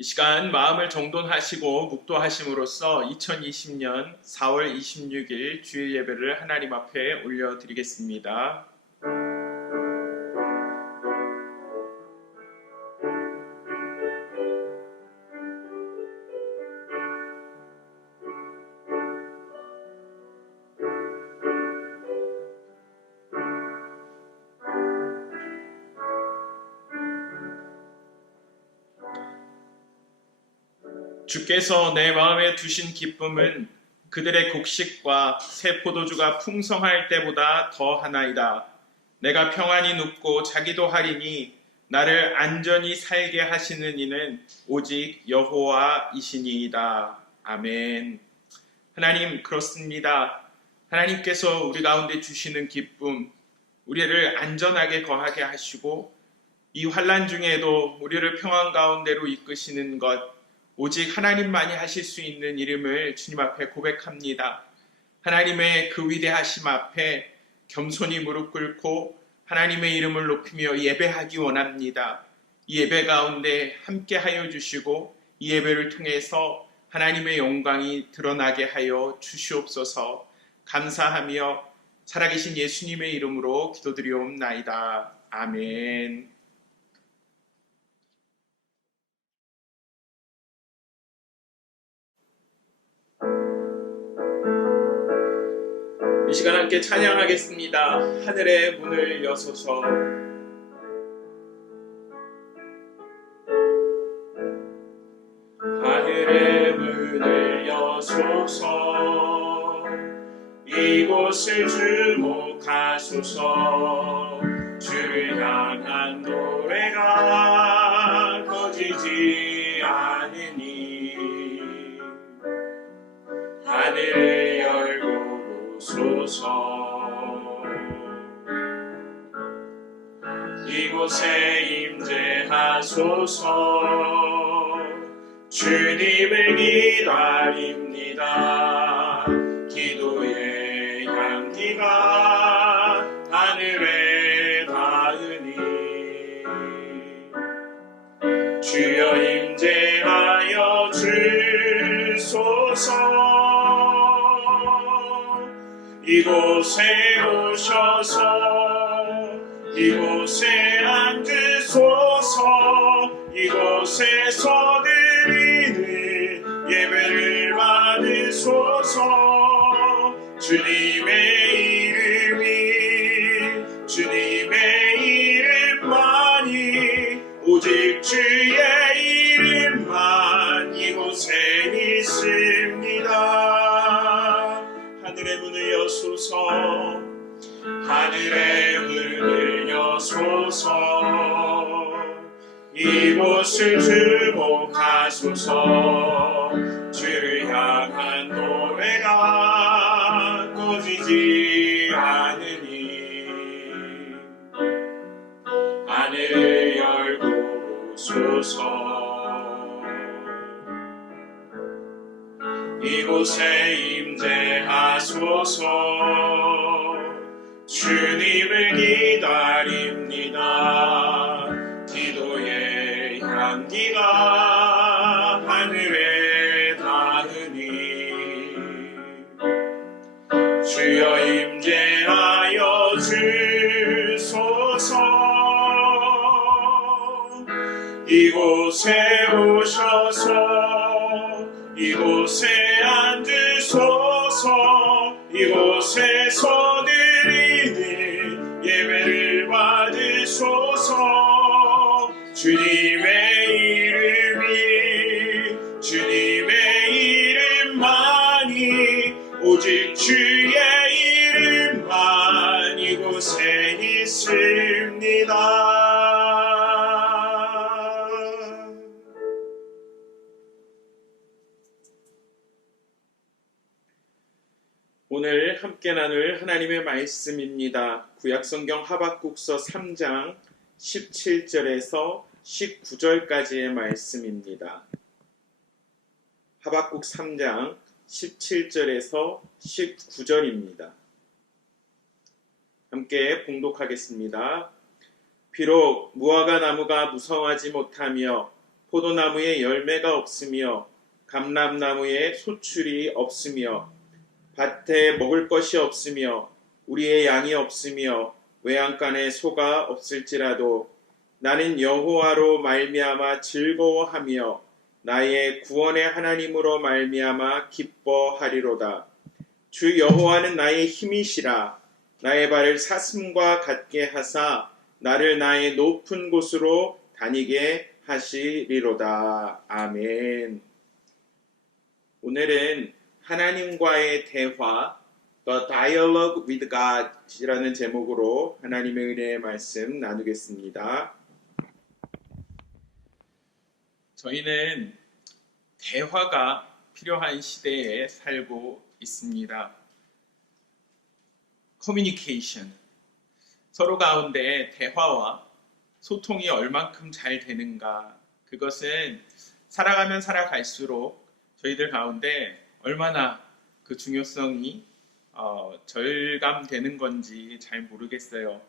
이 시간 마음을 정돈하시고 묵도하심으로써 2020년 4월 26일 주일 예배를 하나님 앞에 올려드리겠습니다. 주께서 내 마음에 두신 기쁨은 그들의 곡식과 새 포도주가 풍성할 때보다 더하나이다. 내가 평안히 눕고 자기도 하리니 나를 안전히 살게 하시는 이는 오직 여호와이시니이다. 아멘. 하나님, 그렇습니다. 하나님께서 우리 가운데 주시는 기쁨, 우리를 안전하게 거하게 하시고 이 환난 중에도 우리를 평안 가운데로 이끄시는 것, 오직 하나님만이 하실 수 있는 이름을 주님 앞에 고백합니다. 하나님의 그 위대하심 앞에 겸손히 무릎 꿇고 하나님의 이름을 높이며 예배하기 원합니다. 이 예배 가운데 함께 하여 주시고 이 예배를 통해서 하나님의 영광이 드러나게 하여 주시옵소서. 감사하며 살아계신 예수님의 이름으로 기도드리옵나이다. 아멘. 이 시간 함께 찬양하겠습니다. 하늘의 문을 여소서. 하늘의 문을 여소서. 이곳을 주목하소서. 주를 향한 노래가 꺼지지 않으니 하늘을 열고 소서. 이곳에 임재하소서. 주님을 기다립니다. 기도의 향기가 하늘에 닿으니 주여 임재하여 주소서. 이곳에 오셔서 이곳에 앉으소서. 이곳에서 드리는 예배를 받으소서. 주님의 이름만이 오직 주의 이름만 이곳에 있습니다. 하늘의 문을 여소서. 하늘의 문을 여소서. 이곳을 주목하소서. 주를 향한 노래가 꺼지지 않으니 하늘을 열고 오소서. 이곳에 임재하소서. 주님을 기다립니다. 기도의 향기가 하늘에 닿으니 주여 임재하여 주소서. 이곳에 오셔서 이곳에 앉으소서. 이곳에서 드리는 예배를 받으소서. 주님의 이름만이 오직 주의 이름만 이곳에 있습니다. 오늘 함께 나눌 하나님의 말씀입니다. 구약성경 하박국서 3장 17절에서 19절까지의 말씀입니다. 하박국 3장 17절에서 19절입니다. 함께 봉독하겠습니다. 비록 무화과 나무가 무성하지 못하며 포도나무에 열매가 없으며 감람나무에 소출이 없으며 밭에 먹을 것이 없으며 우리의 양이 없으며 외양간에 소가 없을지라도 나는 여호와로 말미암아 즐거워하며 나의 구원의 하나님으로 말미암아 기뻐하리로다. 주 여호와는 나의 힘이시라. 나의 발을 사슴과 같게 하사 나를 나의 높은 곳으로 다니게 하시리로다. 아멘. 오늘은 하나님과의 대화, The Dialogue with God 이라는 제목으로 하나님의 은혜의 말씀 나누겠습니다. 저희는 대화가 필요한 시대에 살고 있습니다. 커뮤니케이션, 서로 가운데 대화와 소통이 얼만큼 잘 되는가, 그것은 살아가면 살아갈수록 저희들 가운데 얼마나 그 중요성이 절감되는 건지 잘 모르겠어요.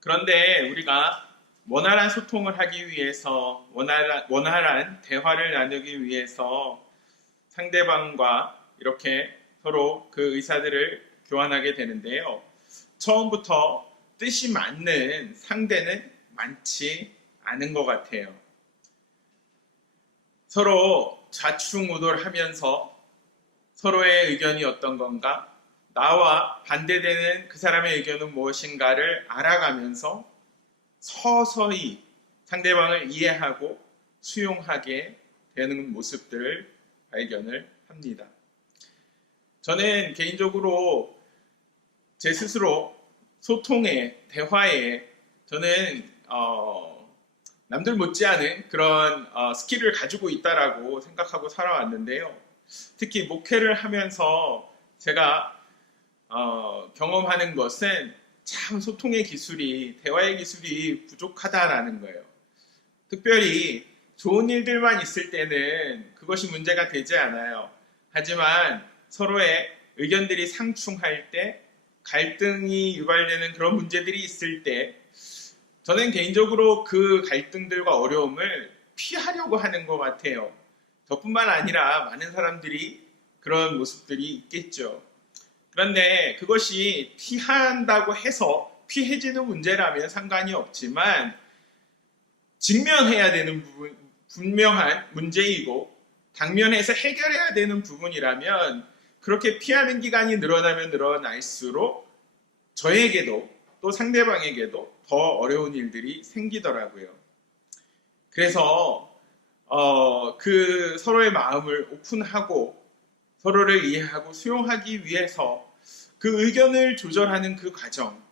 그런데 우리가 원활한 소통을 하기 위해서, 원활한 대화를 나누기 위해서 상대방과 이렇게 서로 그 의사들을 교환하게 되는데요. 처음부터 뜻이 맞는 상대는 많지 않은 것 같아요. 서로 좌충우돌 하면서 서로의 의견이 어떤 건가, 나와 반대되는 그 사람의 의견은 무엇인가를 알아가면서 서서히 상대방을 이해하고 수용하게 되는 모습들을 발견을 합니다. 저는 개인적으로 제 스스로 소통에, 대화에 저는 남들 못지않은 그런 스킬을 가지고 있다라고 생각하고 살아왔는데요. 특히 목회를 하면서 제가 경험하는 것은 참 소통의 기술이, 대화의 기술이 부족하다라는 거예요. 특별히 좋은 일들만 있을 때는 그것이 문제가 되지 않아요. 하지만 서로의 의견들이 상충할 때, 갈등이 유발되는 그런 문제들이 있을 때 저는 개인적으로 그 갈등들과 어려움을 피하려고 하는 것 같아요. 저뿐만 아니라 많은 사람들이 그런 모습들이 있겠죠. 그런데 그것이 피한다고 해서 피해지는 문제라면 상관이 없지만 직면해야 되는 부분, 분명한 문제이고 당면해서 해결해야 되는 부분이라면 그렇게 피하는 기간이 늘어나면 늘어날수록 저에게도 또 상대방에게도 더 어려운 일들이 생기더라고요. 그래서 그 서로의 마음을 오픈하고 서로를 이해하고 수용하기 위해서 그 의견을 조절하는 그 과정,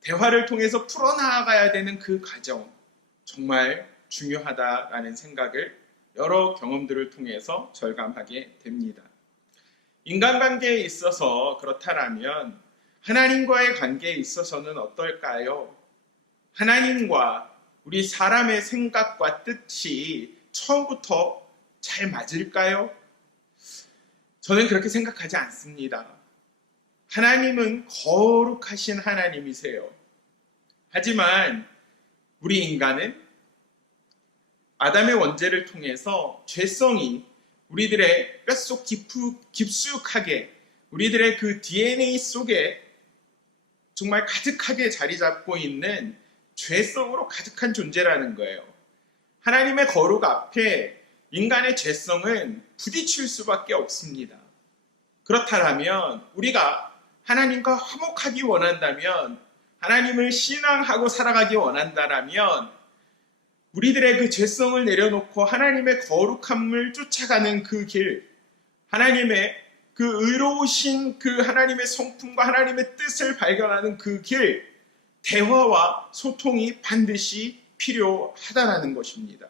대화를 통해서 풀어나가야 되는 그 과정, 정말 중요하다라는 생각을 여러 경험들을 통해서 절감하게 됩니다. 인간관계에 있어서 그렇다라면 하나님과의 관계에 있어서는 어떨까요? 하나님과 우리 사람의 생각과 뜻이 처음부터 잘 맞을까요? 저는 그렇게 생각하지 않습니다. 하나님은 거룩하신 하나님이세요. 하지만 우리 인간은 아담의 원죄를 통해서 죄성이 우리들의 뼛속 깊숙하게, 우리들의 그 DNA 속에 정말 가득하게 자리 잡고 있는 죄성으로 가득한 존재라는 거예요. 하나님의 거룩 앞에 인간의 죄성은 부딪힐 수밖에 없습니다. 그렇다면 우리가 하나님과 화목하기 원한다면, 하나님을 신앙하고 살아가기 원한다면 우리들의 그 죄성을 내려놓고 하나님의 거룩함을 쫓아가는 그 길, 하나님의 그 의로우신 그 하나님의 성품과 하나님의 뜻을 발견하는 그 길, 대화와 소통이 반드시 필요하다는 것입니다.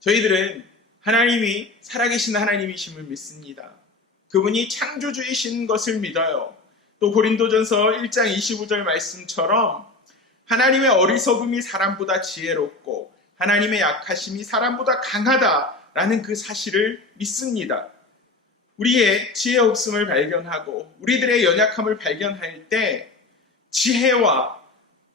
저희들은 하나님이 살아계신 하나님이심을 믿습니다. 그분이 창조주이신 것을 믿어요. 또 고린도전서 1장 25절 말씀처럼 하나님의 어리석음이 사람보다 지혜롭고 하나님의 약하심이 사람보다 강하다라는 그 사실을 믿습니다. 우리의 지혜 없음을 발견하고 우리들의 연약함을 발견할 때 지혜와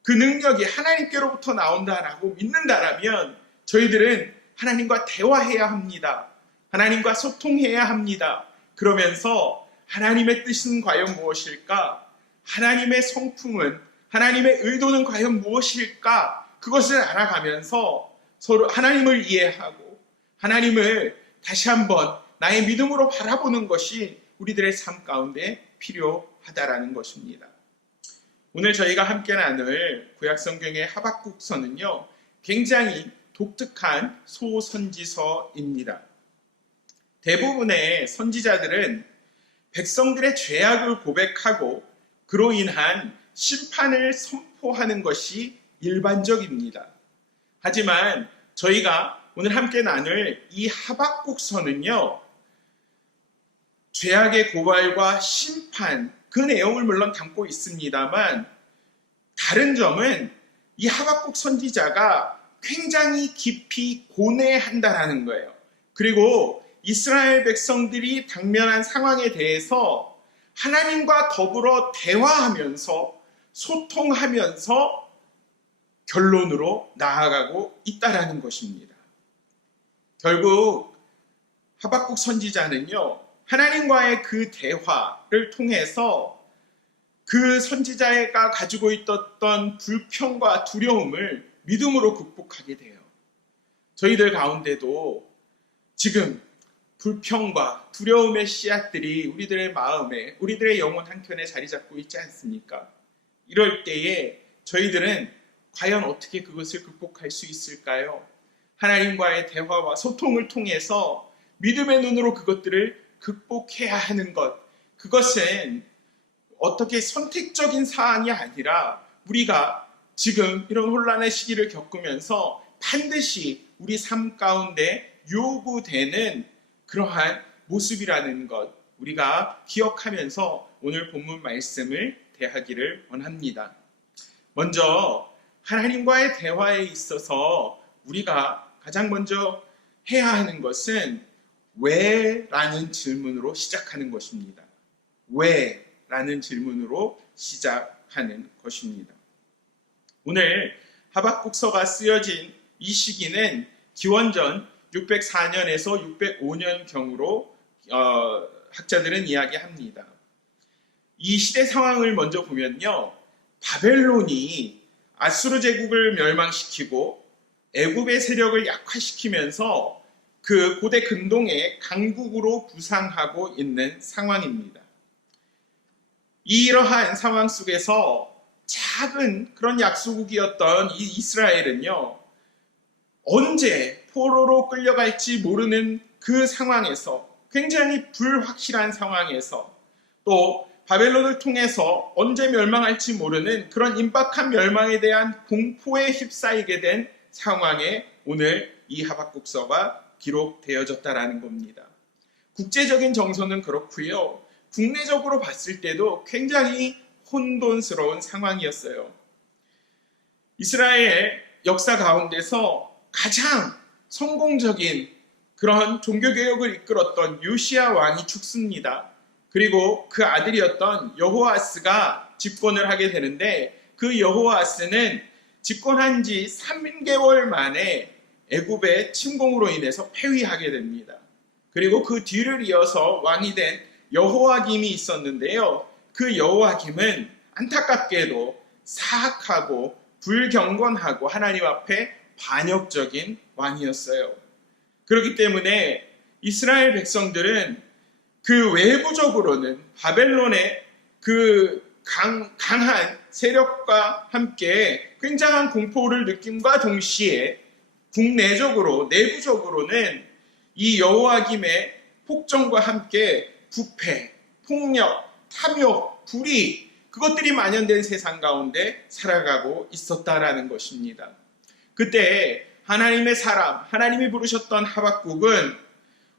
그 능력이 하나님께로부터 나온다라고 믿는다라면 저희들은 하나님과 대화해야 합니다. 하나님과 소통해야 합니다. 그러면서 하나님의 뜻은 과연 무엇일까? 하나님의 성품은, 하나님의 의도는 과연 무엇일까? 그것을 알아가면서 서로 하나님을 이해하고 하나님을 다시 한번 나의 믿음으로 바라보는 것이 우리들의 삶 가운데 필요하다라는 것입니다. 오늘 저희가 함께 나눌 구약성경의 하박국서는요, 굉장히 독특한 소선지서입니다. 대부분의 선지자들은 백성들의 죄악을 고백하고 그로 인한 심판을 선포하는 것이 일반적입니다. 하지만 저희가 오늘 함께 나눌 이 하박국서는요, 죄악의 고발과 심판, 그 내용을 물론 담고 있습니다만 다른 점은 이 하박국 선지자가 굉장히 깊이 고뇌한다라는 거예요. 그리고 이스라엘 백성들이 당면한 상황에 대해서 하나님과 더불어 대화하면서 소통하면서 결론으로 나아가고 있다라는 것입니다. 결국 하박국 선지자는요, 하나님과의 그 대화를 통해서 그 선지자가 가지고 있었던 불평과 두려움을 믿음으로 극복하게 돼요. 저희들 가운데도 지금 불평과 두려움의 씨앗들이 우리들의 마음에, 우리들의 영혼 한켠에 자리 잡고 있지 않습니까? 이럴 때에 저희들은 과연 어떻게 그것을 극복할 수 있을까요? 하나님과의 대화와 소통을 통해서 믿음의 눈으로 그것들을 극복해야 하는 것, 그것은 어떻게 선택적인 사안이 아니라 우리가 지금 이런 혼란의 시기를 겪으면서 반드시 우리 삶 가운데 요구되는 그러한 모습이라는 것, 우리가 기억하면서 오늘 본문 말씀을 대하기를 원합니다. 먼저 하나님과의 대화에 있어서 우리가 가장 먼저 해야 하는 것은 왜? 라는 질문으로 시작하는 것입니다. 왜? 라는 질문으로 시작하는 것입니다. 오늘 하박국서가 쓰여진 이 시기는 기원전 604년에서 605년경으로 학자들은 이야기합니다. 이 시대 상황을 먼저 보면요, 바벨론이 아수르 제국을 멸망시키고 애굽의 세력을 약화시키면서 그 고대 근동의 강국으로 부상하고 있는 상황입니다. 이러한 상황 속에서 작은 그런 약소국이었던 이 이스라엘은요, 언제 포로로 끌려갈지 모르는 그 상황에서, 굉장히 불확실한 상황에서, 또 바벨론을 통해서 언제 멸망할지 모르는 그런 임박한 멸망에 대한 공포에 휩싸이게 된 상황에 오늘 이 하박국서가 기록되어졌다라는 겁니다. 국제적인 정서는 그렇고요, 국내적으로 봤을 때도 굉장히 혼돈스러운 상황이었어요. 이스라엘 역사 가운데서 가장 성공적인 그런 종교개혁을 이끌었던 요시야 왕이 죽습니다. 그리고 그 아들이었던 여호아스가 집권을 하게 되는데, 그 여호아스는 집권한 지 3개월 만에 애굽의 침공으로 인해서 패위하게 됩니다. 그리고 그 뒤를 이어서 왕이 된 여호야김이 있었는데요, 그 여호야김은 안타깝게도 사악하고 불경건하고 하나님 앞에 반역적인 왕이었어요. 그렇기 때문에 이스라엘 백성들은 그 외부적으로는 바벨론의 그 강한 세력과 함께 굉장한 공포를 느낌과 동시에 국내적으로, 내부적으로는 이 여호야김의 폭정과 함께 부패, 폭력, 탐욕, 불의, 그것들이 만연된 세상 가운데 살아가고 있었다라는 것입니다. 그때 하나님의 사람, 하나님이 부르셨던 하박국은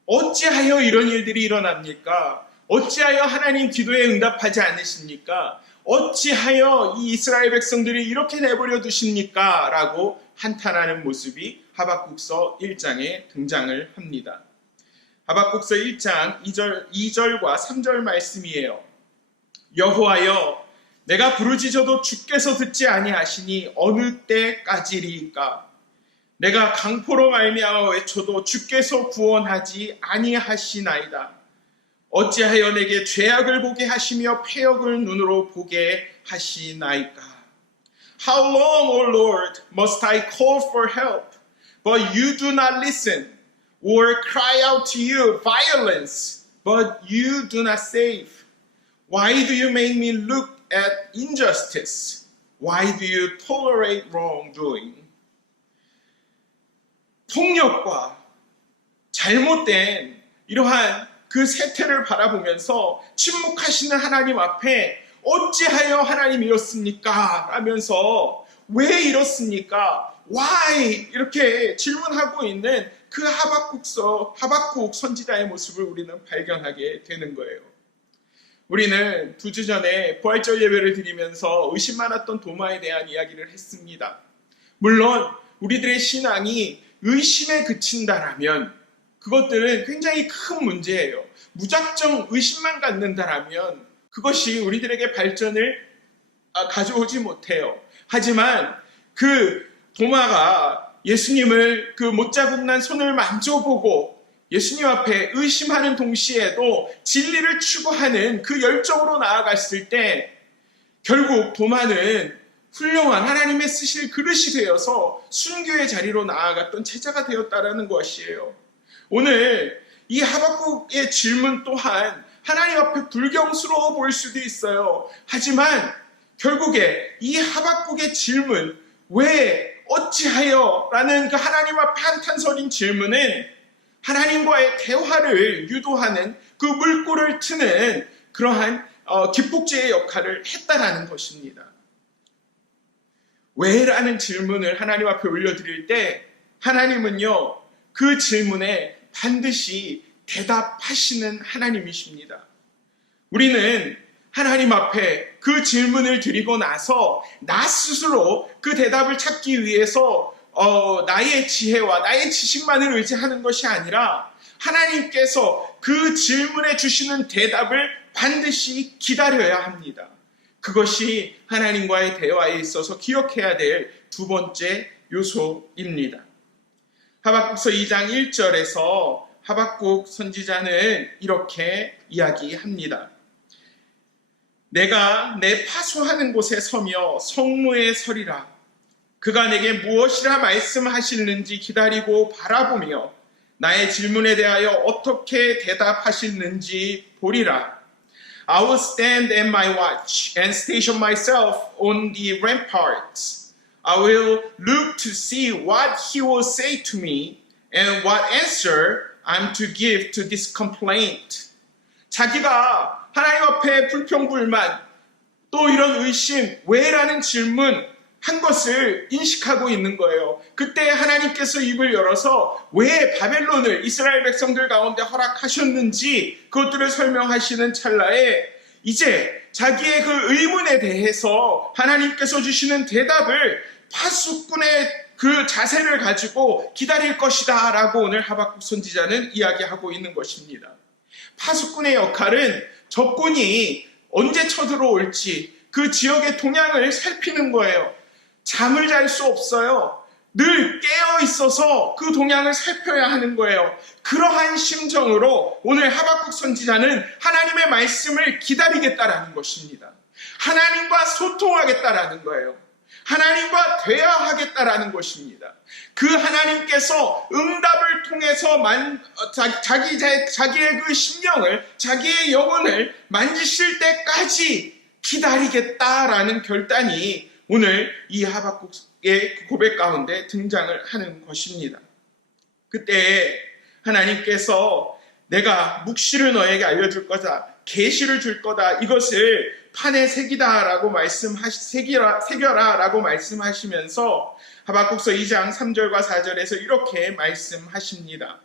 어찌하여 이런 일들이 일어납니까? 어찌하여 하나님 기도에 응답하지 않으십니까? 어찌하여 이 이스라엘 백성들이 이렇게 내버려 두십니까? 라고 한탄하는 모습이 하박국서 1장에 등장을 합니다. 하박국서 1장 2절과 3절 말씀이에요. 여호와여, 내가 부르짖어도 주께서 듣지 아니하시니 어느 때까지리까? 내가 강포로 말미암아 외쳐도 주께서 구원하지 아니하시나이다. 어찌하여 내게 죄악을 보게 하시며 패역을 눈으로 보게 하시나이까? How long, O Lord, must I call for help, but you do not listen, or cry out to you violence, but you do not save? Why do you make me look at injustice? Why do you tolerate wrongdoing? 폭력과 잘못된 이러한 그 세태를 바라보면서 침묵하시는 하나님 앞에 어찌하여 하나님 이렇습니까? 라면서 왜 이렇습니까? Why? 이렇게 질문하고 있는 그 하박국 선지자의 모습을 우리는 발견하게 되는 거예요. 우리는 2주 전에 부활절 예배를 드리면서 의심 많았던 도마에 대한 이야기를 했습니다. 물론 우리들의 신앙이 의심에 그친다라면 그것들은 굉장히 큰 문제예요. 무작정 의심만 갖는다라면 그것이 우리들에게 발전을 가져오지 못해요. 하지만 그 도마가 예수님을 그 못자국난 손을 만져보고 예수님 앞에 의심하는 동시에도 진리를 추구하는 그 열정으로 나아갔을 때 결국 도마는 훌륭한 하나님의 쓰실 그릇이 되어서 순교의 자리로 나아갔던 제자가 되었다라는 것이에요. 오늘 이 하박국의 질문 또한 하나님 앞에 불경스러워 보일 수도 있어요. 하지만 결국에 이 하박국의 질문, 왜, 어찌하여? 라는 그 하나님 앞에 한탄서린 질문은 하나님과의 대화를 유도하는 그 물꼬를 트는 그러한 기폭제의 역할을 했다라는 것입니다. 왜? 라는 질문을 하나님 앞에 올려드릴 때 하나님은요, 그 질문에 반드시 대답하시는 하나님이십니다. 우리는 하나님 앞에 그 질문을 드리고 나서 나 스스로 그 대답을 찾기 위해서 나의 지혜와 나의 지식만을 의지하는 것이 아니라 하나님께서 그 질문에 주시는 대답을 반드시 기다려야 합니다. 그것이 하나님과의 대화에 있어서 기억해야 될 두 번째 요소입니다. 하박국서 2장 1절에서 하박국 선지자는 이렇게 이야기합니다. 내가 내 파수하는 곳에 서며 성무에 서리라. 그가 내게 무엇이라 말씀하실는지 기다리고 바라보며 나의 질문에 대하여 어떻게 대답하실는지 보리라. I will stand at my watch and station myself on the ramparts. I will look to see what he will say to me and what answer I'm to give to this complaint. 자기가 하나님 앞에 불평불만 또 이런 의심, 왜라는 질문 한 것을 인식하고 있는 거예요. 그때 하나님께서 입을 열어서 왜 바벨론을 이스라엘 백성들 가운데 허락하셨는지 그것들을 설명하시는 찰나에 이제 자기의 그 의문에 대해서 하나님께서 주시는 대답을 파수꾼의 그 자세를 가지고 기다릴 것이다 라고 오늘 하박국 선지자는 이야기하고 있는 것입니다. 파수꾼의 역할은 적군이 언제 쳐들어올지 그 지역의 동향을 살피는 거예요. 잠을 잘 수 없어요. 늘 깨어 있어서 그 동향을 살펴야 하는 거예요. 그러한 심정으로 오늘 하박국 선지자는 하나님의 말씀을 기다리겠다라는 것입니다. 하나님과 소통하겠다라는 거예요. 하나님과 대화하겠다라는 것입니다. 그 하나님께서 응답을 통해서 자기의 그 심령을, 자기의 영혼을 만지실 때까지 기다리겠다라는 결단이 오늘 이 하박국의 고백 가운데 등장을 하는 것입니다. 그때 하나님께서 내가 묵시를 너에게 알려줄 거다, 계시를 줄 거다, 이것을 판에 새기다라고 새겨라라고 말씀하시면서 하박국서 2장 3절과 4절에서 이렇게 말씀하십니다.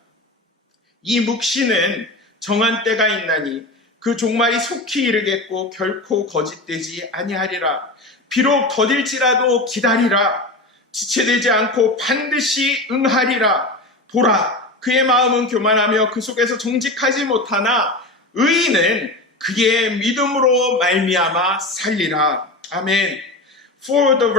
이 묵시는 정한 때가 있나니 그 종말이 속히 이르겠고 결코 거짓되지 아니하리라. 비록 더딜지라도 기다리라. 지체되지 않고 반드시 응하리라. 보라, 그의 마음은 교만하며 그 속에서 정직하지 못하나 의인은 그의 믿음으로 말미암아 살리라. 아멘. For the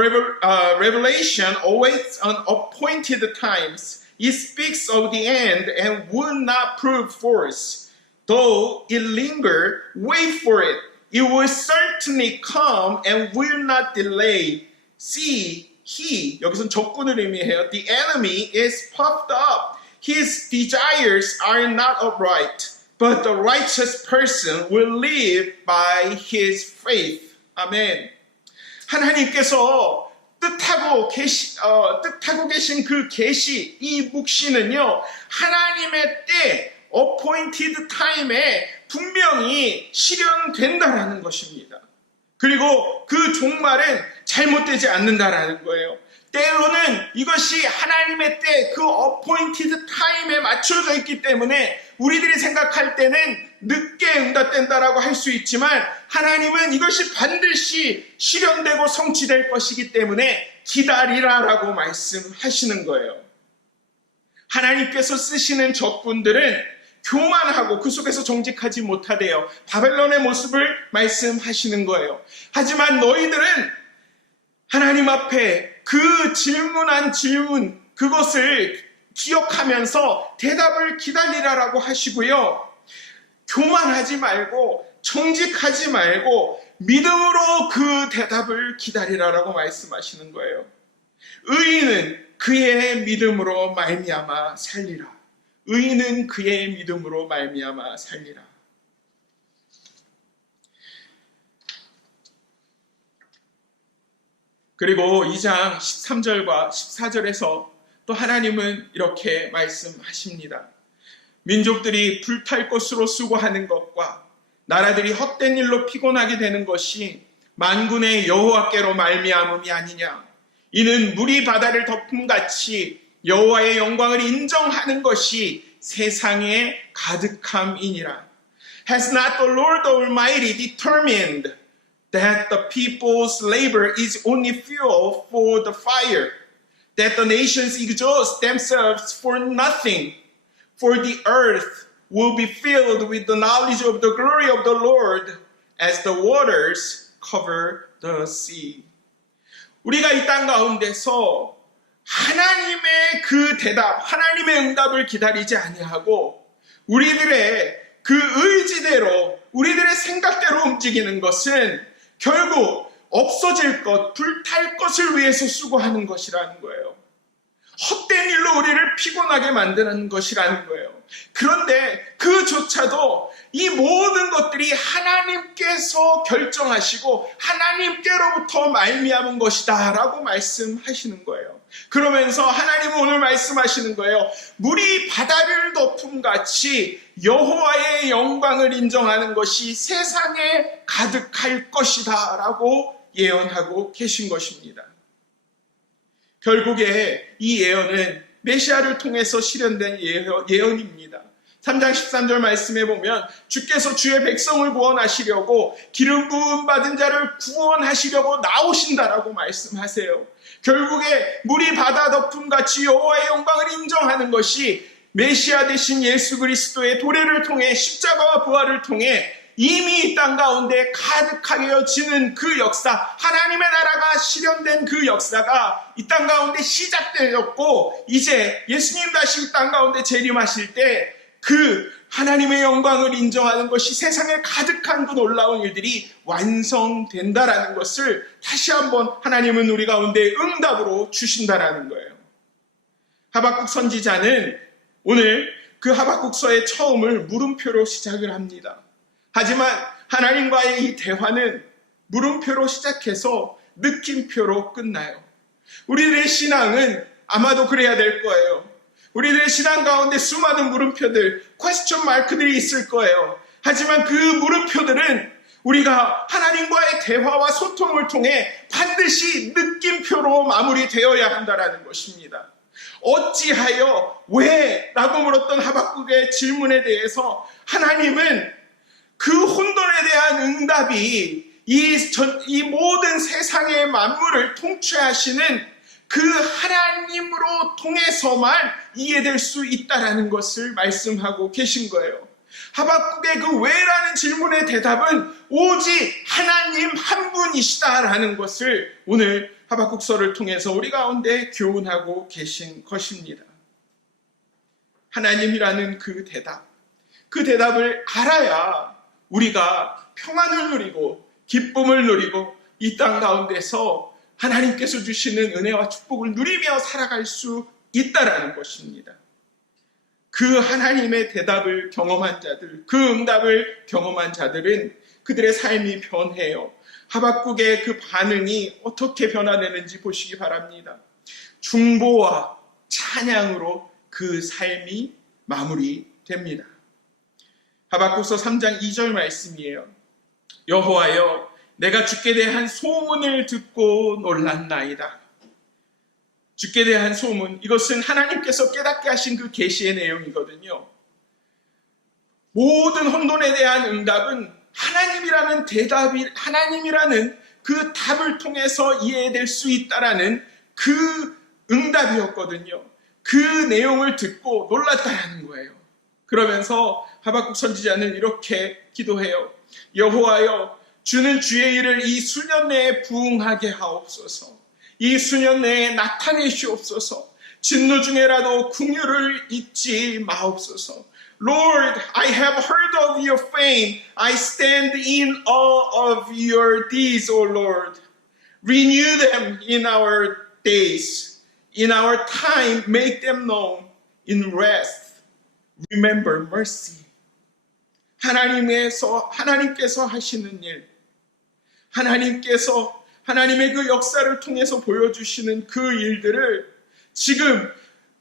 revelation awaits on appointed times. It speaks of the end and will not prove false. Though it linger, wait for it. It will certainly come and will not delay. See, he, 여기서는 적군을 의미해요. The enemy is puffed up. His desires are not upright. But the righteous person will live by his faith. 아멘. 하나님께서 뜻하고 계신 그 계시, 이 묵시는요, 하나님의 때, appointed time에 분명히 실현된다라는 것입니다. 그리고 그 종말은 잘못되지 않는다라는 거예요. 때로는 이것이 하나님의 때, 그 appointed time에 맞춰져 있기 때문에 우리들이 생각할 때는 늦게 응답된다라고 할 수 있지만 하나님은 이것이 반드시 실현되고 성취될 것이기 때문에 기다리라라고 말씀하시는 거예요. 하나님께서 쓰시는 적군들은 교만하고 그 속에서 정직하지 못하대요. 바벨론의 모습을 말씀하시는 거예요. 하지만 너희들은 하나님 앞에 그 질문한 질문, 그것을 기억하면서 대답을 기다리라라고 하시고요. 교만하지 말고 정직하지 말고 믿음으로 그 대답을 기다리라라고 말씀하시는 거예요. 의인은 그의 믿음으로 말미암아 살리라. 의인은 그의 믿음으로 말미암아 살리라. 그리고 2장 13절과 14절에서 또 하나님은 이렇게 말씀하십니다. 민족들이 불탈 것으로 수고하는 것과 나라들이 헛된 일로 피곤하게 되는 것이 만군의 여호와께로 말미암음이 아니냐. 이는 물이 바다를 덮음같이 여호와의 영광을 인정하는 것이 세상에 가득함이니라. Has not the Lord Almighty determined that the people's labor is only fuel for the fire, that the nations exhaust themselves for nothing, for the earth will be filled with the knowledge of the glory of the Lord as the waters cover the sea. 우리가 이 땅 가운데서 하나님의 그 대답, 하나님의 응답을 기다리지 아니하고 우리들의 그 의지대로, 우리들의 생각대로 움직이는 것은 결국 없어질 것, 불탈 것을 위해서 수고하는 것이라는 거예요. 헛된 일로 우리를 피곤하게 만드는 것이라는 거예요. 그런데 그조차도 이 모든 것들이 하나님께서 결정하시고 하나님께로부터 말미암은 것이다 라고 말씀하시는 거예요. 그러면서 하나님은 오늘 말씀하시는 거예요. 물이 바다를 덮음같이 여호와의 영광을 인정하는 것이 세상에 가득할 것이다 라고 예언하고 계신 것입니다. 결국에 이 예언은 메시아를 통해서 실현된 예언입니다. 3장 13절 말씀해 보면 주께서 주의 백성을 구원하시려고 기름 부음 받은 자를 구원하시려고 나오신다라고 말씀하세요. 결국에 물이 바다 덮음같이 여호와의 영광을 인정하는 것이 메시아 되신 예수 그리스도의 도래를 통해 십자가와 부활을 통해 이미 이 땅 가운데 가득하게 지는 그 역사, 하나님의 나라가 실현된 그 역사가 이 땅 가운데 시작되었고 이제 예수님 다시 이 땅 가운데 재림하실 때 그 하나님의 영광을 인정하는 것이 세상에 가득한 그 놀라운 일들이 완성된다라는 것을 다시 한번 하나님은 우리 가운데 응답으로 주신다라는 거예요. 하박국 선지자는 오늘 그 하박국서의 처음을 물음표로 시작을 합니다. 하지만 하나님과의 이 대화는 물음표로 시작해서 느낌표로 끝나요. 우리들의 신앙은 아마도 그래야 될 거예요. 우리들의 신앙 가운데 수많은 물음표들, 퀘스천 마크들이 있을 거예요. 하지만 그 물음표들은 우리가 하나님과의 대화와 소통을 통해 반드시 느낌표로 마무리되어야 한다는 것입니다. 어찌하여, 왜? 라고 물었던 하박국의 질문에 대해서 하나님은 그 혼돈에 대한 응답이 이 모든 세상의 만물을 통치하시는 그 하나님으로 통해서만 이해될 수 있다라는 것을 말씀하고 계신 거예요. 하박국의 그 왜라는 질문의 대답은 오직 하나님 한 분 분이시다라는 것을 오늘 하박국서를 통해서 우리 가운데 교훈하고 계신 것입니다. 하나님이라는 그 대답을 알아야 우리가 평안을 누리고 기쁨을 누리고 이 땅 가운데서 하나님께서 주시는 은혜와 축복을 누리며 살아갈 수 있다라는 것입니다. 그 하나님의 대답을 경험한 자들, 그 응답을 경험한 자들은 그들의 삶이 변해요. 하박국의 그 반응이 어떻게 변화되는지 보시기 바랍니다. 중보와 찬양으로 그 삶이 마무리됩니다. 하박국서 3장 2절 말씀이에요. 여호와여, 내가 주께 대한 소문을 듣고 놀랐나이다. 주께 대한 소문, 이것은 하나님께서 깨닫게 하신 그 계시의 내용이거든요. 모든 혼돈에 대한 응답은 하나님이라는 그 답을 통해서 이해될 수 있다라는 그 응답이었거든요. 그 내용을 듣고 놀랐다라는 거예요. 그러면서 하박국 선지자는 이렇게 기도해요. 여호와여, 주는 주의 일을 이 수년 내에 부응하게 하옵소서. 이 수년 내에 나타내시옵소서. 진노 중에라도 긍휼을 잊지 마옵소서. Lord, I have heard of your fame. I stand in awe of your deeds, O Lord. Renew them in our days. In our time, make them known. In rest, remember mercy. 하나님께서 하시는 일, 하나님의 그 역사를 통해서 보여주시는 그 일들을 지금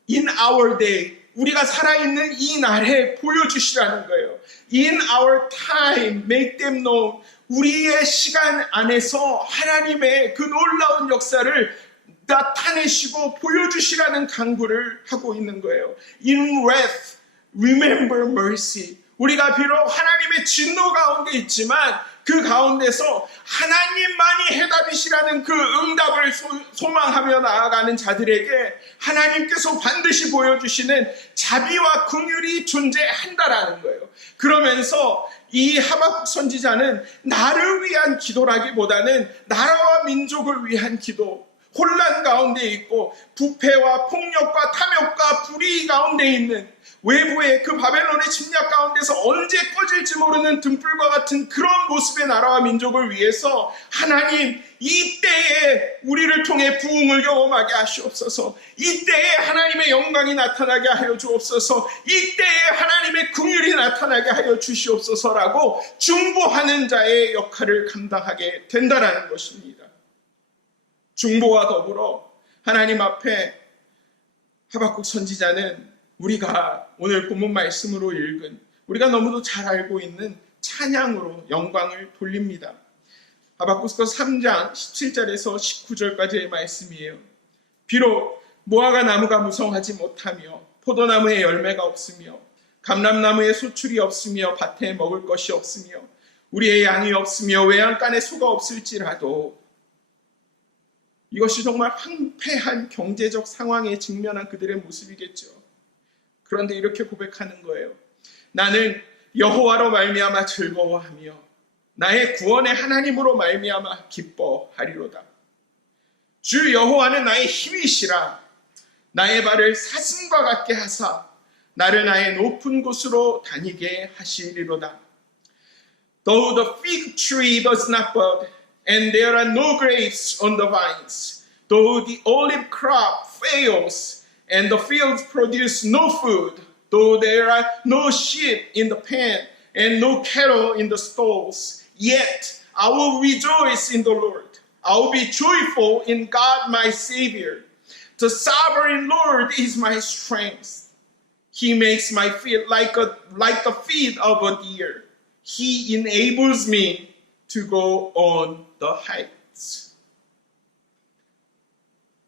in our day, 우리가 살아있는 이 날에 보여주시라는 거예요. In our time, make them known. 우리의 시간 안에서 하나님의 그 놀라운 역사를 나타내시고 보여주시라는 간구를 하고 있는 거예요. In wrath, remember mercy. 우리가 비록 하나님의 진노 가운데 있지만 그 가운데서 하나님만이 해답이시라는 그 응답을 소망하며 나아가는 자들에게 하나님께서 반드시 보여주시는 자비와 긍휼이 존재한다라는 거예요. 그러면서 이 하박국 선지자는 나를 위한 기도라기보다는 나라와 민족을 위한 기도, 혼란 가운데 있고 부패와 폭력과 탐욕과 불의 가운데 있는 외부의 그 바벨론의 침략 가운데서 언제 꺼질지 모르는 등불과 같은 그런 모습의 나라와 민족을 위해서 하나님, 이때에 우리를 통해 부흥을 경험하게 하시옵소서. 이때에 하나님의 영광이 나타나게 하여 주옵소서. 이때에 하나님의 긍휼이 나타나게 하여 주시옵소서라고 중보하는 자의 역할을 감당하게 된다는 것입니다. 중보와 더불어 하나님 앞에 하박국 선지자는 우리가 오늘 본문 말씀으로 읽은, 우리가 너무도 잘 알고 있는 찬양으로 영광을 돌립니다. 하박국서 3장 17절에서 19절까지의 말씀이에요. 비록 무화과 나무가 무성하지 못하며 포도나무에 열매가 없으며 감람나무에 소출이 없으며 밭에 먹을 것이 없으며 우리의 양이 없으며 외양간에 소가 없을지라도, 이것이 정말 황폐한 경제적 상황에 직면한 그들의 모습이겠죠. 그런데 이렇게 고백하는 거예요. 나는 여호와로 말미암아 즐거워하며 나의 구원의 하나님으로 말미암아 기뻐하리로다. 주 여호와는 나의 힘이시라. 나의 발을 사슴과 같게 하사 나를 나의 높은 곳으로 다니게 하시리로다. Though the fig tree does not bud and there are no grapes on the vines, though the olive crop fails and the fields produce no food, though there are no sheep in the pen and no cattle in the stalls, yet I will rejoice in the Lord. I will be joyful in God my Savior. The sovereign Lord is my strength. He makes my feet like the feet of a deer. He enables me to go on the heights.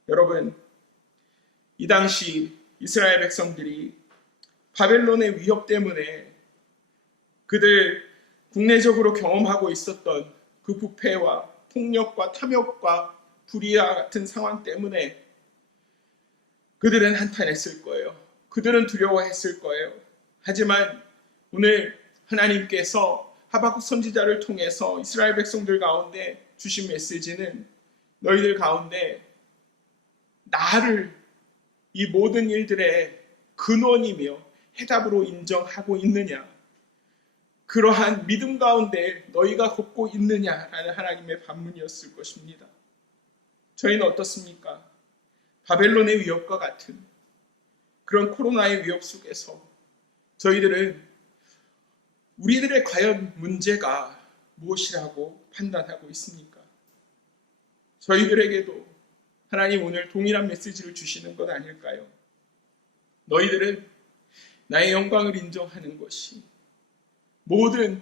여러분, 이 당시 이스라엘 백성들이 바벨론의 위협 때문에 그들 국내적으로 경험하고 있었던 그 부패와 폭력과 탐욕과 불의와 같은 상황 때문에 그들은 한탄했을 거예요. 그들은 두려워했을 거예요. 하지만 오늘 하나님께서 하박국 선지자를 통해서 이스라엘 백성들 가운데 주신 메시지는 너희들 가운데 나를 이 모든 일들의 근원이며 해답으로 인정하고 있느냐, 그러한 믿음 가운데 너희가 걷고 있느냐라는 하나님의 반문이었을 것입니다. 저희는 어떻습니까? 바벨론의 위협과 같은 그런 코로나의 위협 속에서 저희들은 우리들의 과연 문제가 무엇이라고 판단하고 있습니까? 저희들에게도 하나님 오늘 동일한 메시지를 주시는 것 아닐까요? 너희들은 나의 영광을 인정하는 것이 모든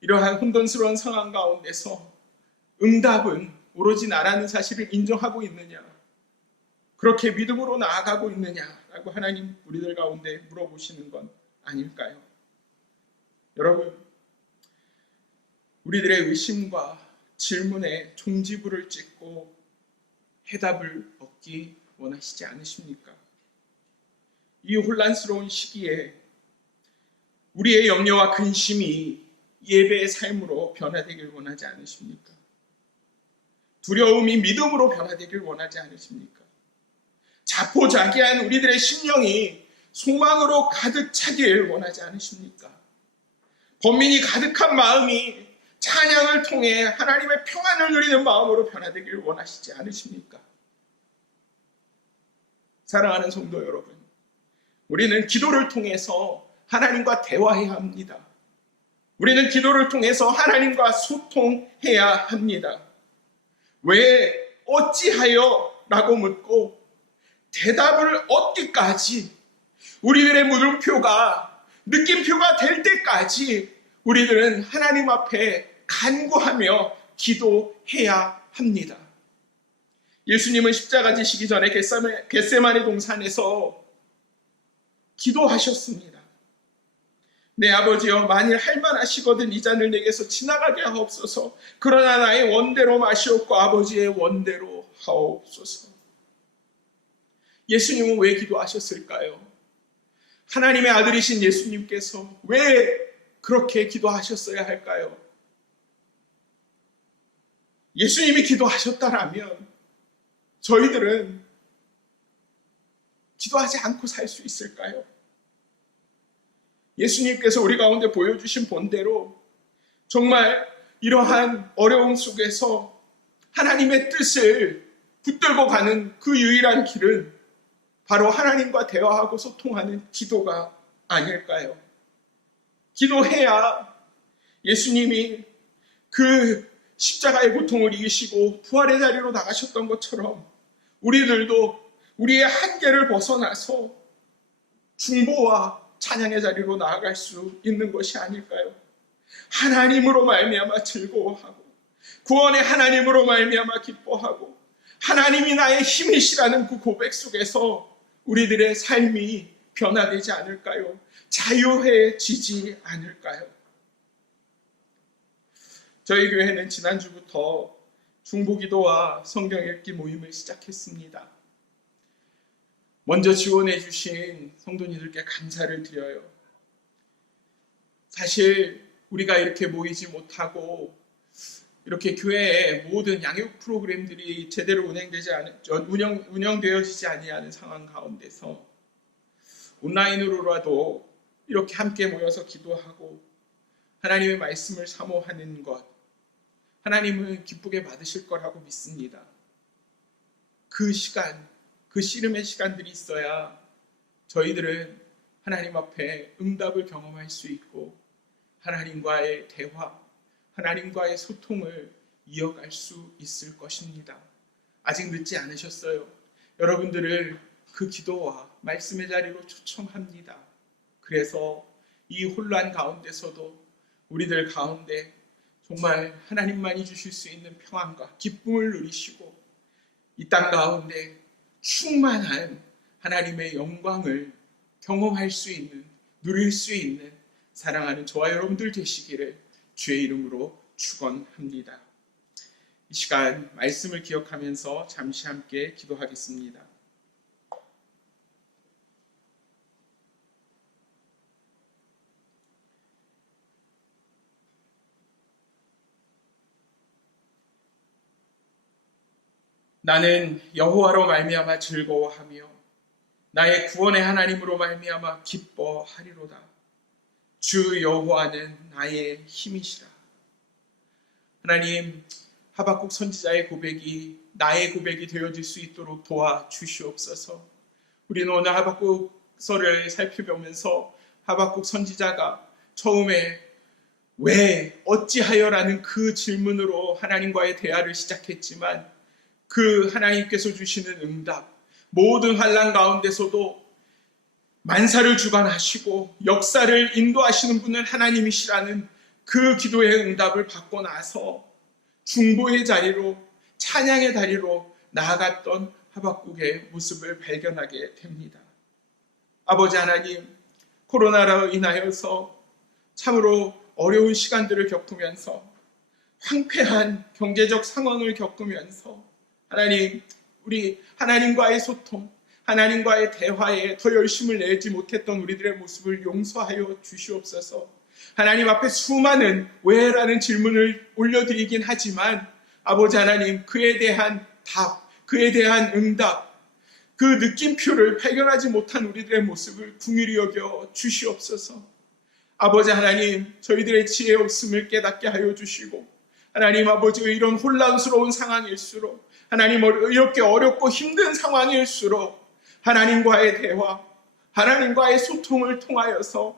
이러한 혼돈스러운 상황 가운데서 응답은 오로지 나라는 사실을 인정하고 있느냐, 그렇게 믿음으로 나아가고 있느냐라고 하나님 우리들 가운데 물어보시는 건 아닐까요? 여러분, 우리들의 의심과 질문에 종지부를 찍고 해답을 얻기 원하시지 않으십니까? 이 혼란스러운 시기에 우리의 염려와 근심이 예배의 삶으로 변화되길 원하지 않으십니까? 두려움이 믿음으로 변화되길 원하지 않으십니까? 자포자기한 우리들의 심령이 소망으로 가득 차길 원하지 않으십니까? 번민이 가득한 마음이 찬양을 통해 하나님의 평안을 누리는 마음으로 변화되길 원하시지 않으십니까? 사랑하는 성도 여러분, 우리는 기도를 통해서 하나님과 대화해야 합니다. 우리는 기도를 통해서 하나님과 소통해야 합니다. 왜, 어찌하여? 라고 묻고 대답을 얻기까지 우리들의 물음표가, 느낌표가 될 때까지 우리들은 하나님 앞에 간구하며 기도해야 합니다. 예수님은 십자가 지시기 전에 겟세마네 동산에서 기도하셨습니다. 내 아버지여, 만일 할만하시거든 이 잔을 내게서 지나가게 하옵소서. 그러나 나의 원대로 마시옵고 아버지의 원대로 하옵소서. 예수님은 왜 기도하셨을까요? 하나님의 아들이신 예수님께서 왜 그렇게 기도하셨어야 할까요? 예수님이 기도하셨다라면 저희들은 기도하지 않고 살 수 있을까요? 예수님께서 우리 가운데 보여주신 본대로 정말 이러한 어려움 속에서 하나님의 뜻을 붙들고 가는 그 유일한 길은 바로 하나님과 대화하고 소통하는 기도가 아닐까요? 기도해야 예수님이 그 십자가의 고통을 이기시고 부활의 자리로 나가셨던 것처럼 우리들도 우리의 한계를 벗어나서 중보와 찬양의 자리로 나아갈 수 있는 것이 아닐까요? 하나님으로 말미암아 즐거워하고 구원의 하나님으로 말미암아 기뻐하고 하나님이 나의 힘이시라는 그 고백 속에서 우리들의 삶이 변화되지 않을까요? 자유해지지 않을까요? 저희 교회는 지난주부터 중보기도와 성경 읽기 모임을 시작했습니다. 먼저 지원해 주신 성도님들께 감사를 드려요. 사실 우리가 이렇게 모이지 못하고 이렇게 교회의 모든 양육 프로그램들이 제대로 운영되어지지 아니하는 상황 가운데서 온라인으로라도 이렇게 함께 모여서 기도하고 하나님의 말씀을 사모하는 것, 하나님은 기쁘게 받으실 거라고 믿습니다. 그 시간, 그 씨름의 시간들이 있어야 저희들은 하나님 앞에 응답을 경험할 수 있고 하나님과의 대화, 하나님과의 소통을 이어갈 수 있을 것입니다. 아직 늦지 않으셨어요. 여러분들을 그 기도와 말씀의 자리로 초청합니다. 그래서 이 혼란 가운데서도 우리들 가운데 정말 하나님만이 주실 수 있는 평안과 기쁨을 누리시고 이 땅 가운데 충만한 하나님의 영광을 경험할 수 있는, 누릴 수 있는 사랑하는 저와 여러분들 되시기를 주의 이름으로 축원합니다. 이 시간 말씀을 기억하면서 잠시 함께 기도하겠습니다. 나는 여호와로 말미암아 즐거워하며 나의 구원의 하나님으로 말미암아 기뻐하리로다. 주 여호와는 나의 힘이시라. 하나님, 하박국 선지자의 고백이 나의 고백이 되어질 수 있도록 도와주시옵소서. 우리는 오늘 하박국서를 살펴보면서 하박국 선지자가 처음에 왜, 어찌하여라는 그 질문으로 하나님과의 대화를 시작했지만 그 하나님께서 주시는 응답, 모든 환난 가운데서도 만사를 주관하시고 역사를 인도하시는 분은 하나님이시라는 그 기도의 응답을 받고 나서 중보의 자리로, 찬양의 자리로 나아갔던 하박국의 모습을 발견하게 됩니다. 아버지 하나님, 코로나로 인하여서 참으로 어려운 시간들을 겪으면서 황폐한 경제적 상황을 겪으면서 하나님, 우리 하나님과의 소통, 하나님과의 대화에 더 열심을 내지 못했던 우리들의 모습을 용서하여 주시옵소서. 하나님 앞에 수많은 왜라는 질문을 올려드리긴 하지만 아버지 하나님, 그에 대한 답, 그에 대한 응답, 그 느낌표를 발견하지 못한 우리들의 모습을 긍휼히 여겨 주시옵소서. 아버지 하나님, 저희들의 지혜 없음을 깨닫게 하여 주시고 하나님 아버지, 이런 혼란스러운 상황일수록 하나님, 이렇게 어렵고 힘든 상황일수록 하나님과의 대화, 하나님과의 소통을 통하여서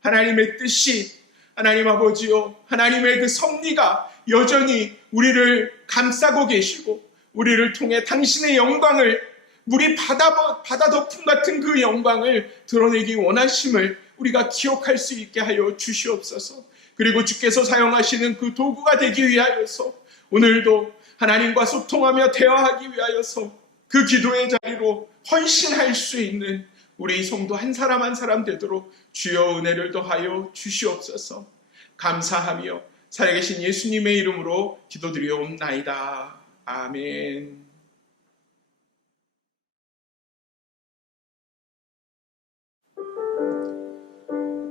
하나님의 뜻이, 하나님 아버지요, 하나님의 그 섭리가 여전히 우리를 감싸고 계시고 우리를 통해 당신의 영광을, 물이 바다 덮음 같은 그 영광을 드러내기 원하심을 우리가 기억할 수 있게 하여 주시옵소서. 그리고 주께서 사용하시는 그 도구가 되기 위하여서 오늘도 하나님과 소통하며 대화하기 위하여서 그 기도의 자리로 헌신할 수 있는 우리 성도 한 사람 한 사람 되도록 주여 은혜를 더하여 주시옵소서. 감사하며 살아계신 예수님의 이름으로 기도드리옵나이다. 아멘.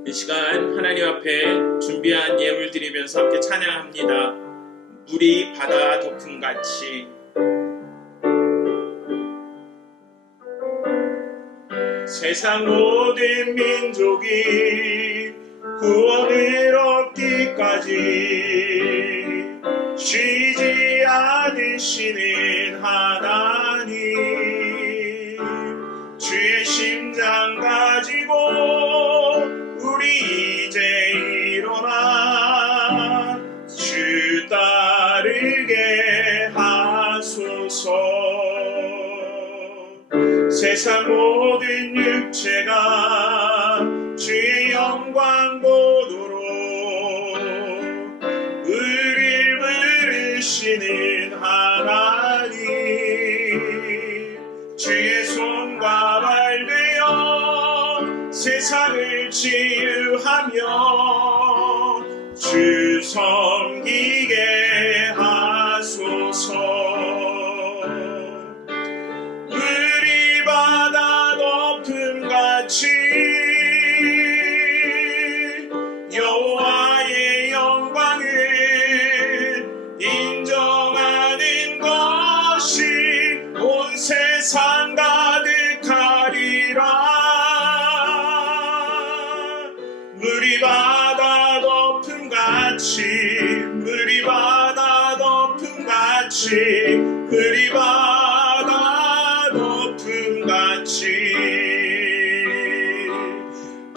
이 시간 하나님 앞에 준비한 예물 드리면서 함께 찬양합니다. 물이 바다 덮음같이. 세상 모든 민족이 구원을 얻기까지 쉬지 않으시는 하나님, 주의 심장 가지고 우리 이제 일어나 주 따르게 하소서. 세상 모든 육체가 주의 영광 보도록 우리를 부르시는 하나님, 주의 손과 발 되어 세상을 치유하며 주 섬기게 하소서. 물이 바다 덮음같이 여호와의 영광을 인정하는 것이 온 세상 가득하리라. 물이 바다 덮음같이, 물이 바다 덮음같이, 물이 바다 덮음같이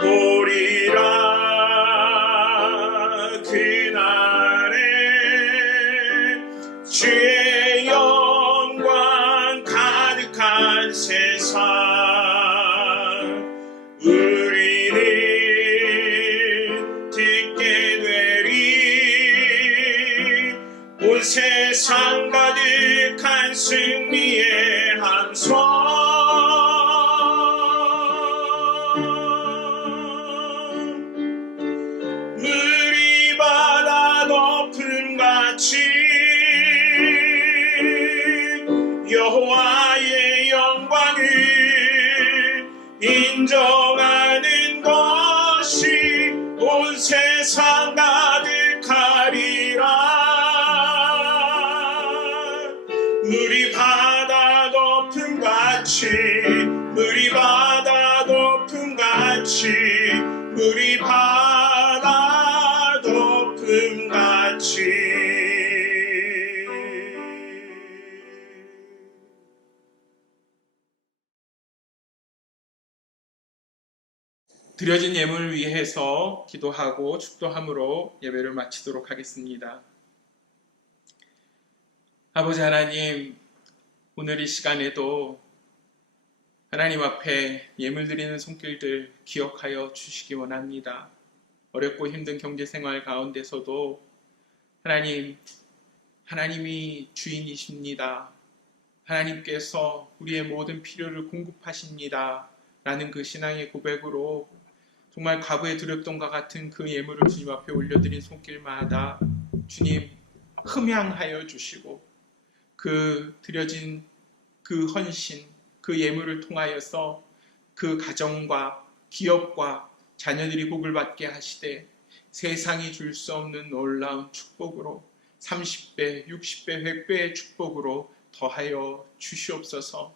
오리라. 그날에 주의 영광 가득한 세상 우리는 듣게 되리. 온 세상 가득한 승리의 함성. 물이 바다 덮음같이 여호와의 영광을 인정하는 것이 온 세상 가득하리라. 물이 바다 높음같이 물이 바다 높음같이 물이 바다 높음같이 드려진 예물을 위해서 기도하고 축도함으로 예배를 마치도록 하겠습니다. 아버지 하나님, 오늘 이 시간에도 하나님 앞에 예물 드리는 손길들 기억하여 주시기 원합니다. 어렵고 힘든 경제생활 가운데서도 하나님이 주인이십니다. 하나님께서 우리의 모든 필요를 공급하십니다. 라는 그 신앙의 고백으로 정말 과부의 두렵돈과 같은 그 예물을 주님 앞에 올려드린 손길마다 주님 흠양하여 주시고 그 드려진 그 헌신, 그 예물을 통하여서 그 가정과 기업과 자녀들이 복을 받게 하시되 세상이 줄 수 없는 놀라운 축복으로 30배, 60배, 100배의 축복으로 더하여 주시옵소서.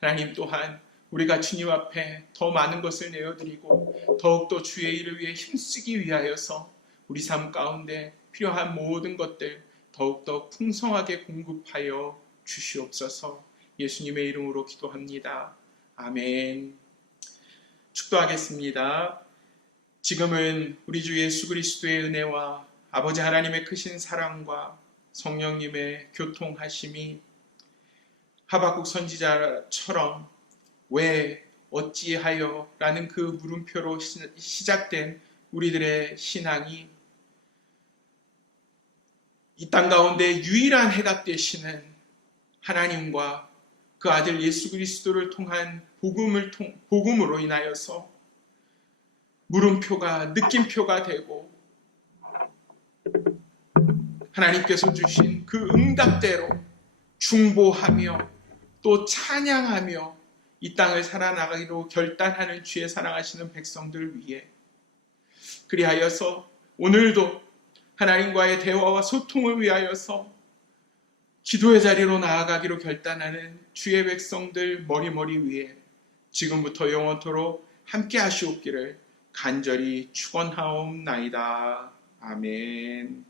하나님 또한 우리가 주님 앞에 더 많은 것을 내어드리고 더욱더 주의 일을 위해 힘쓰기 위하여서 우리 삶 가운데 필요한 모든 것들 더욱더 풍성하게 공급하여 주시옵소서. 예수님의 이름으로 기도합니다. 아멘. 축도하겠습니다. 지금은 우리 주 예수 그리스도의 은혜와 아버지 하나님의 크신 사랑과 성령님의 교통하심이 하박국 선지자처럼 왜 어찌하여 라는 그 물음표로 시작된 우리들의 신앙이 이 땅 가운데 유일한 해답 되시는 하나님과 그 아들 예수 그리스도를 통한 복음으로 인하여서 물음표가 느낌표가 되고 하나님께서 주신 그 응답대로 중보하며 또 찬양하며 이 땅을 살아나가기로 결단하는 주의 사랑하시는 백성들 위해 그리하여서 오늘도 하나님과의 대화와 소통을 위하여서 기도의 자리로 나아가기로 결단하는 주의 백성들 머리머리 위에 지금부터 영원토록 함께 하시옵기를 간절히 축원하옵나이다. 아멘.